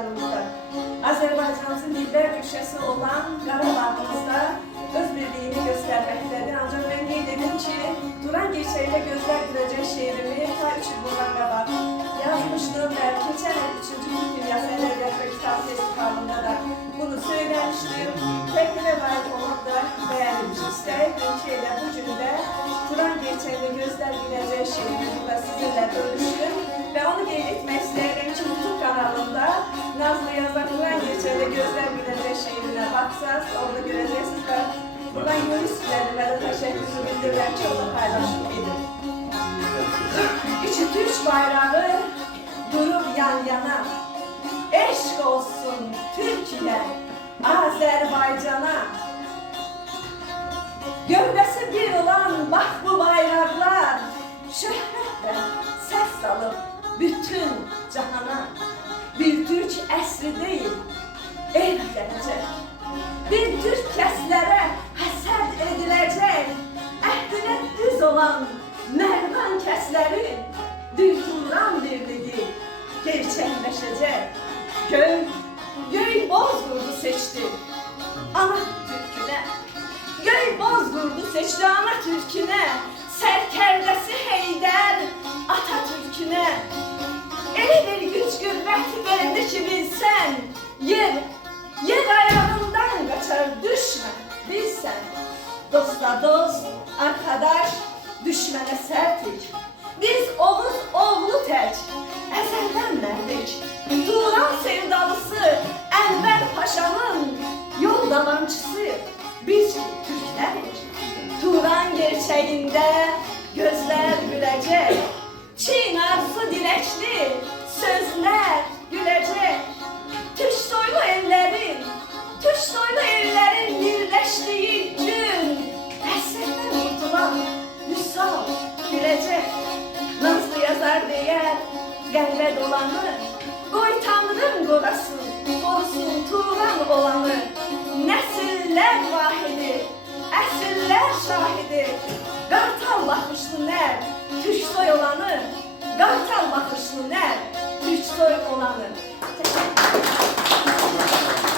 Azərbaycanımızda. Azərbaycanımızın dilber köşesi olan Qarabağımızda öz birliğini göstermektedir. Ancak ben qeyd edim ki, Turan Gerçeğiyle Gözler Gülecek şiirimi ta 3 il bundan qabaq yazmışdım ve geçen ay 3. Türk Dünyası Edebiyat ve Kitap Festivalında da bunu söylemiştim. Teklife layık olup da beğenilmiş. İstəyirdim ki, elə bu günde Turan Gerçeğiyle Gözler Gülecek şiirimi burada sizinle bölüştüm ve onu qeyd etmek istəyirəm ki, YouTube kanalında Nazlı yazan Turan Gerçeğiyle Gözler Gülecek şiirine baksanız orada göreceksiniz ve buradan görüş sizlerle ve de teşekkürümü bildirirəm ki, onu paylaşım edin. İçi Türk bayrağı durup yan yana, eşk olsun Türkiye, Azerbaycan'a. Gövdesi bir olan bak bu bayraklar, şöhretle ses salıp bütün cahana. Bir Türk esri değil, el gelecek. Bir Türk kəslərə həsəd edilecek. Əhdinə düz olan Merdan kəsləri Dülturan birliği gerçekleşecek. Göy Bozburdu seçti ana türküne. Göy Bozburdu seçti ana türküne. Serkerdesi Heydər Atatürküne. Elə bir güç qüvvəti verdi ki bilsən, yer ayağından kaçar düşme bilsən. Dosta dost, arkadaş, düşmene sertlik. Biz Oğuz oğlu tek, ezelden merdik. Turan sevdalısı Enver Paşa'nın yol dalancısı biz Türkleriz. Turan gerçeğinde gözler gülecek. Çin arzu dilekli sözler gülecek. Türk soylu ellerin birleştiği gün esirden kurtulan Hüsal gülecek. Nazlı yazar diye qəlbə dolanı, qoy Tanrım qorusun Turan olanı. Nesiller vahidi, əsrlər şahidi, qartal baxışlı nər, Türk soy olanı, qartal baxışlı nər, Türk soy olanı. Teşekkür ederim.